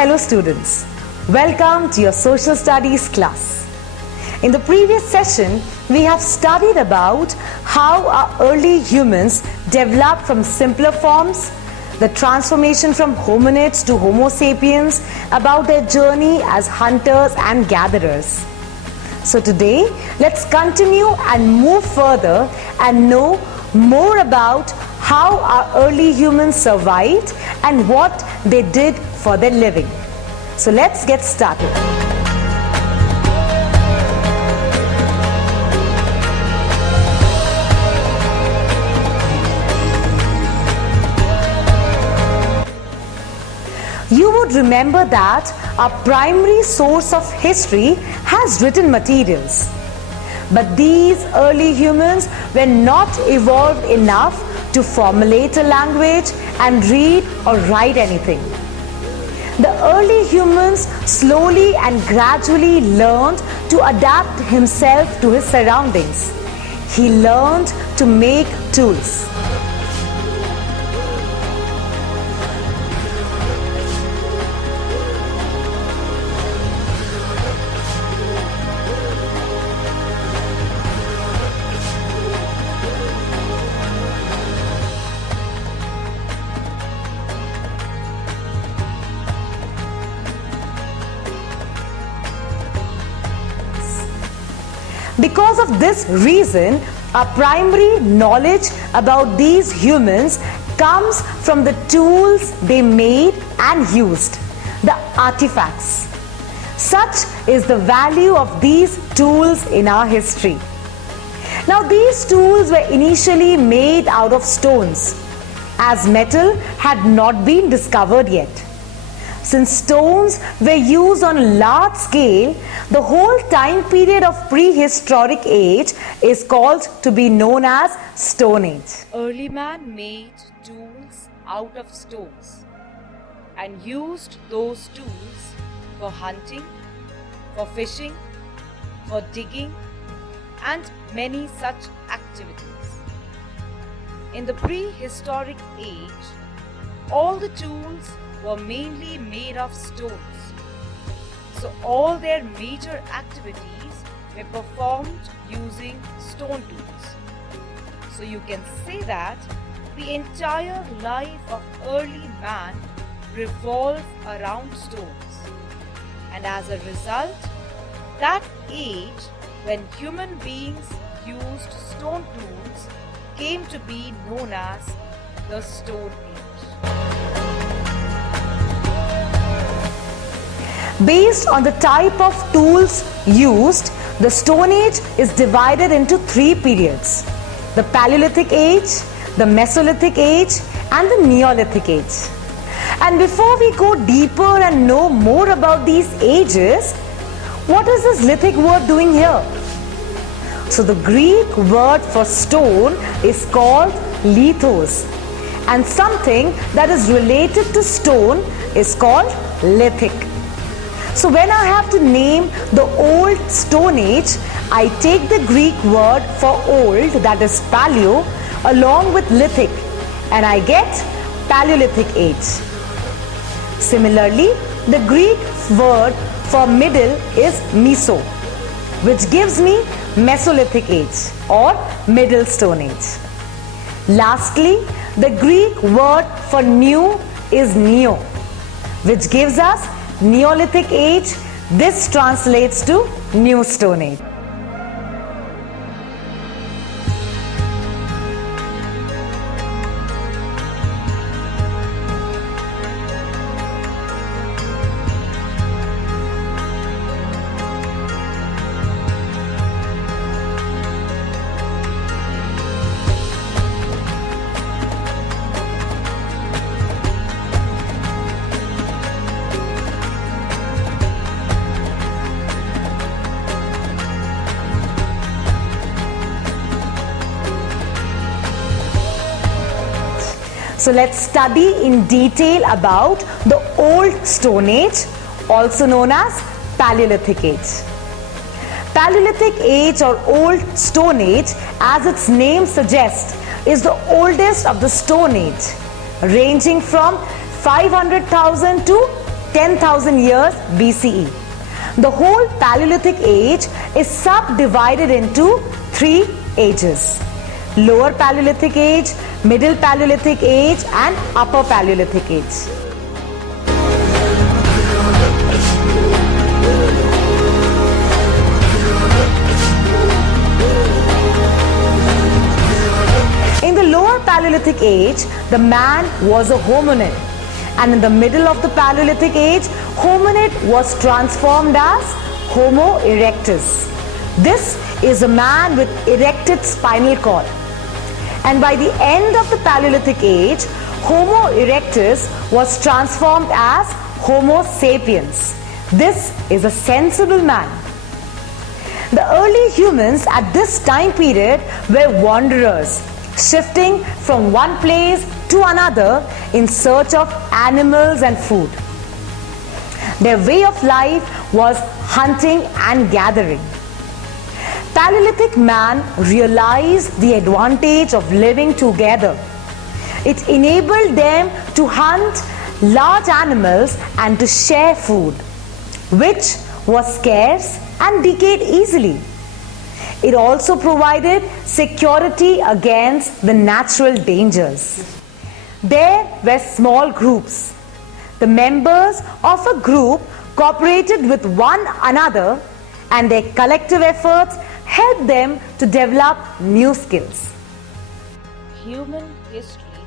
Hello students, welcome to your social studies class. In the previous session, we have studied about how our early humans developed from simpler forms, the transformation from hominids to Homo sapiens, about their journey as hunters and gatherers. So today, let's continue and move further and know more about how our early humans survived and what they did for their living. So let's get started. You would remember that our primary source of history has written materials. But these early humans were not evolved enough to formulate a language and read or write anything. The early humans slowly and gradually learned to adapt himself to his surroundings. He learned to make tools. Because of this reason, our primary knowledge about these humans comes from the tools they made and used, the artifacts. Such is the value of these tools in our history. Now, these tools were initially made out of stones, as metal had not been discovered yet. Since stones were used on a large scale, the whole time period of prehistoric age is called to be known as Stone Age. Early man made tools out of stones and used those tools for hunting, for fishing, for digging, and many such activities. In the prehistoric age, all the tools were mainly made of stones. So all their major activities were performed using stone tools. So you can say that the entire life of early man revolved around stones. And as a result, that age when human beings used stone tools came to be known as the Stone Age. Based on the type of tools used, the Stone Age is divided into three periods: the Paleolithic Age, the Mesolithic Age, and the Neolithic Age. And before we go deeper and know more about these ages, what is this lithic word doing here? So the Greek word for stone is called lithos, and something that is related to stone is called lithic. So when I have to name the old Stone Age, I take the Greek word for old, that is paleo, along with lithic, and I get Paleolithic Age. Similarly, the Greek word for middle is meso, which gives me Mesolithic Age or Middle Stone Age. Lastly, the Greek word for new is neo, which gives us Neolithic Age. This translates to New Stone Age. So let's study in detail about the Old Stone Age, also known as Paleolithic Age. Paleolithic Age or Old Stone Age, as its name suggests, is the oldest of the Stone Age, ranging from 500,000 to 10,000 years BCE. The whole Paleolithic age is subdivided into 3 ages: Lower Paleolithic age, Middle Paleolithic age, and Upper Paleolithic age. In the Lower Paleolithic age, the man was a hominid, and in the middle of the Paleolithic age, hominid was transformed as Homo erectus. This is a man with erected spinal cord. And by the end of the Paleolithic age, Homo erectus was transformed as Homo sapiens. This is a sensible man. The early humans at this time period were wanderers, shifting from one place to another in search of animals and food. Their way of life was hunting and gathering. Paleolithic man realized the advantage of living together. It enabled them to hunt large animals and to share food, which was scarce and decayed easily. It also provided security against the natural dangers. There were small groups. The members of a group cooperated with one another, and their collective efforts helped them to develop new skills. Human history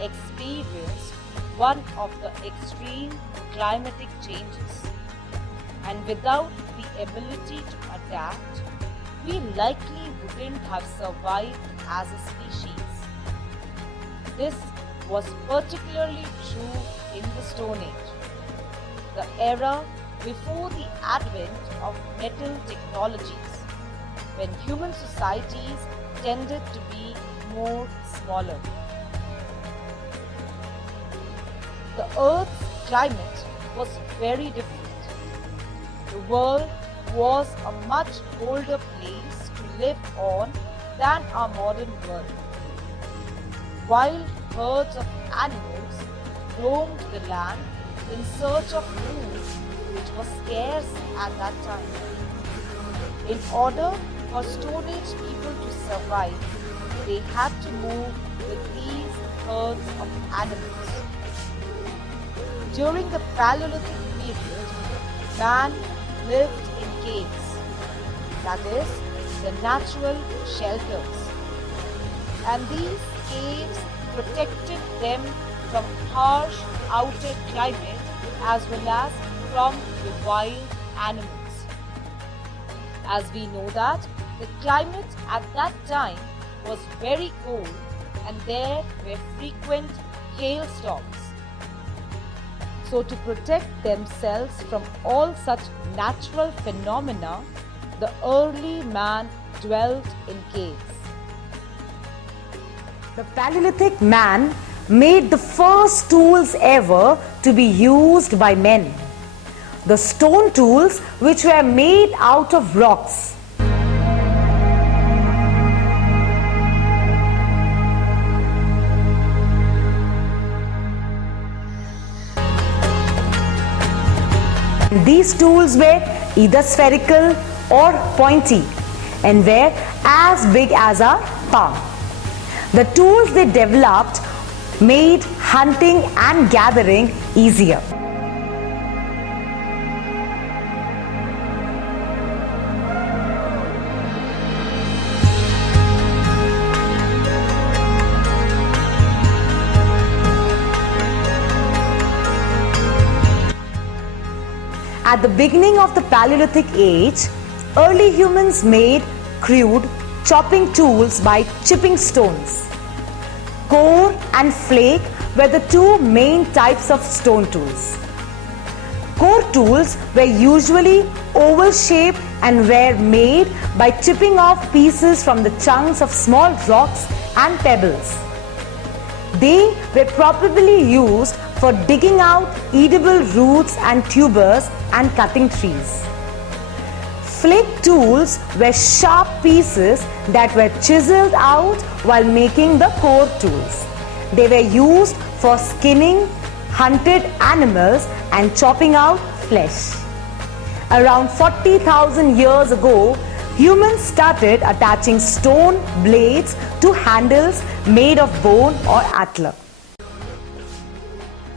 experienced one of the extreme climatic changes, and without the ability to adapt, we likely wouldn't have survived as a species. This was particularly true in the Stone Age, the era before the advent of metal technologies, when human societies tended to be more smaller. The Earth's climate was very different. The world was a much colder place to live on than our modern world. Wild herds of animals roamed the land in search of food, which was scarce at that time. In order for Stone Age people to survive, they had to move with these herds of animals. During the Paleolithic period, man lived in caves, that is, the natural shelters. And these caves protected them from harsh outer climate as well as from the wild animals. As we know that the climate at that time was very cold and there were frequent hailstorms. So to protect themselves from all such natural phenomena, the early man dwelt in caves. The Paleolithic man made the first tools ever to be used by men. The stone tools, which were made out of rocks. These tools were either spherical or pointy and were as big as our palm. The tools they developed made hunting and gathering easier. At the beginning of the Paleolithic age, early humans made crude chopping tools by chipping stones. Core and flake were the two main types of stone tools. Core tools were usually oval shaped and were made by chipping off pieces from the chunks of small rocks and pebbles. They were probably used for digging out edible roots and tubers and cutting trees. Flake tools were sharp pieces that were chiseled out while making the core tools. They were used for skinning, hunted animals and chopping out flesh. Around 40,000 years ago, humans started attaching stone blades to handles made of bone or antler.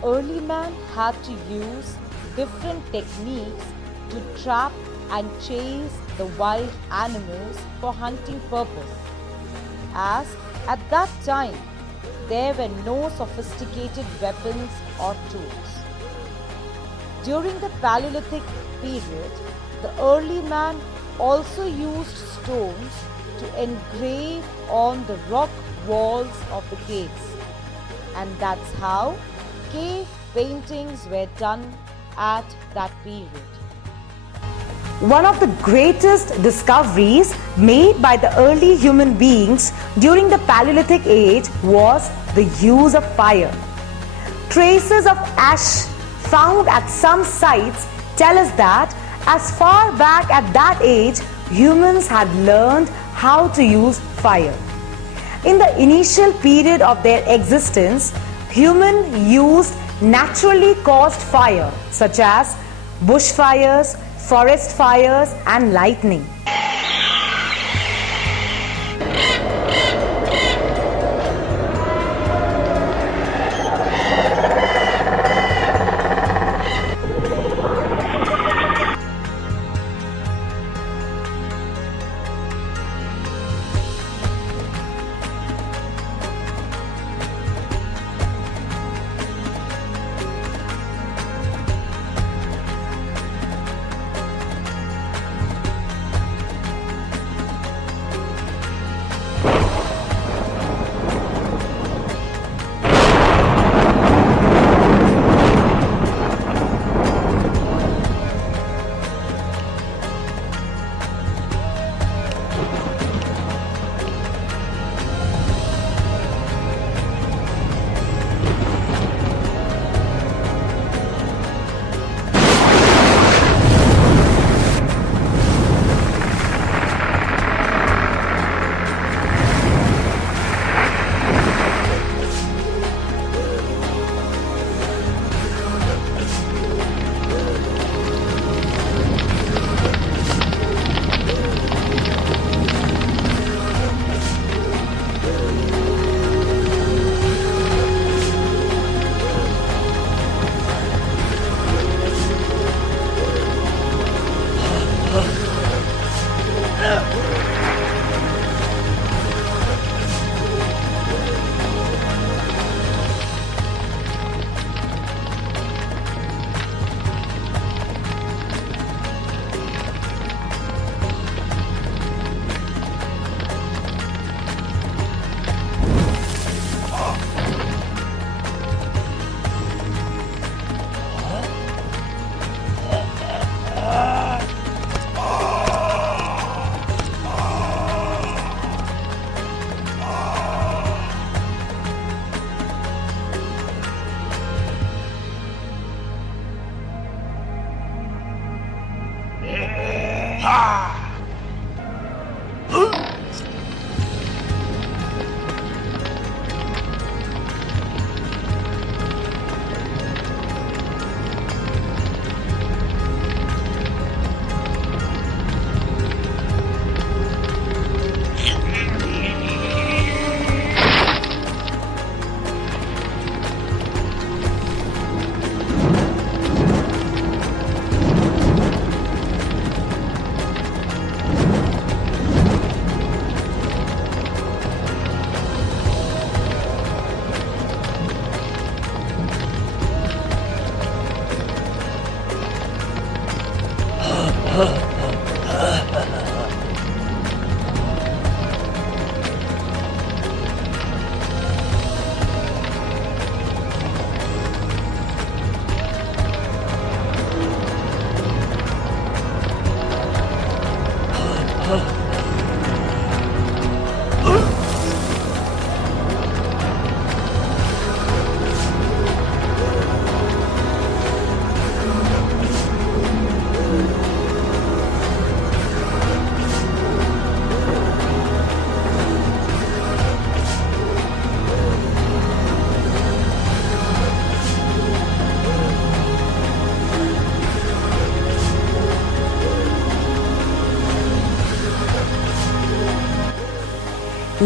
Early man had to use different techniques to trap and chase the wild animals for hunting purpose, as at that time there were no sophisticated weapons or tools. During the Paleolithic period, the early man also used stones to engrave on the rock walls of the caves, and that's how cave paintings were done at that period. One of the greatest discoveries made by the early human beings during the Paleolithic age was the use of fire. Traces of ash found at some sites tell us that as far back at that age, humans had learned how to use fire. In the initial period of their existence, humans used naturally caused fire such as bushfires, forest fires, and lightning.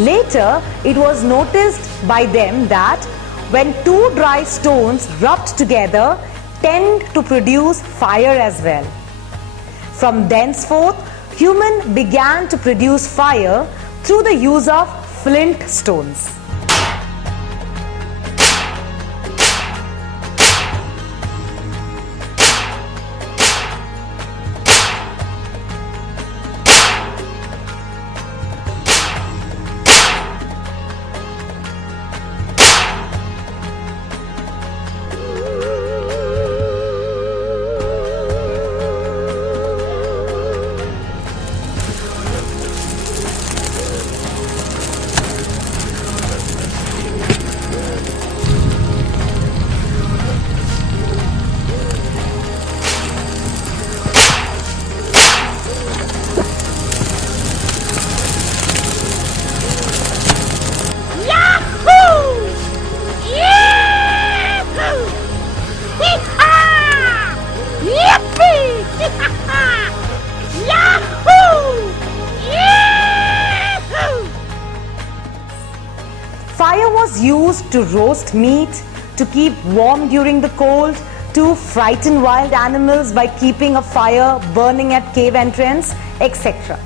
Later, it was noticed by them that when two dry stones rubbed together tend to produce fire as well. From thenceforth, human began to produce fire through the use of flint stones. Fire was used to roast meat, to keep warm during the cold, to frighten wild animals by keeping a fire burning at cave entrance, etc.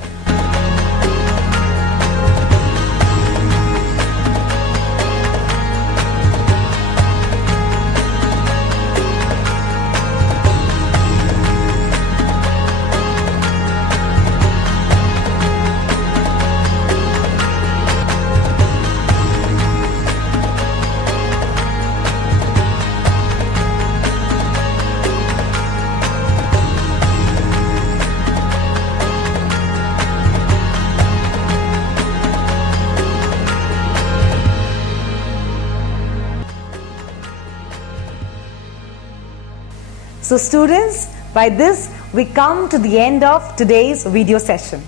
So students, by this we come to the end of today's video session.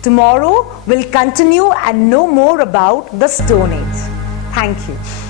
Tomorrow we'll continue and know more about the Stone Age. Thank you.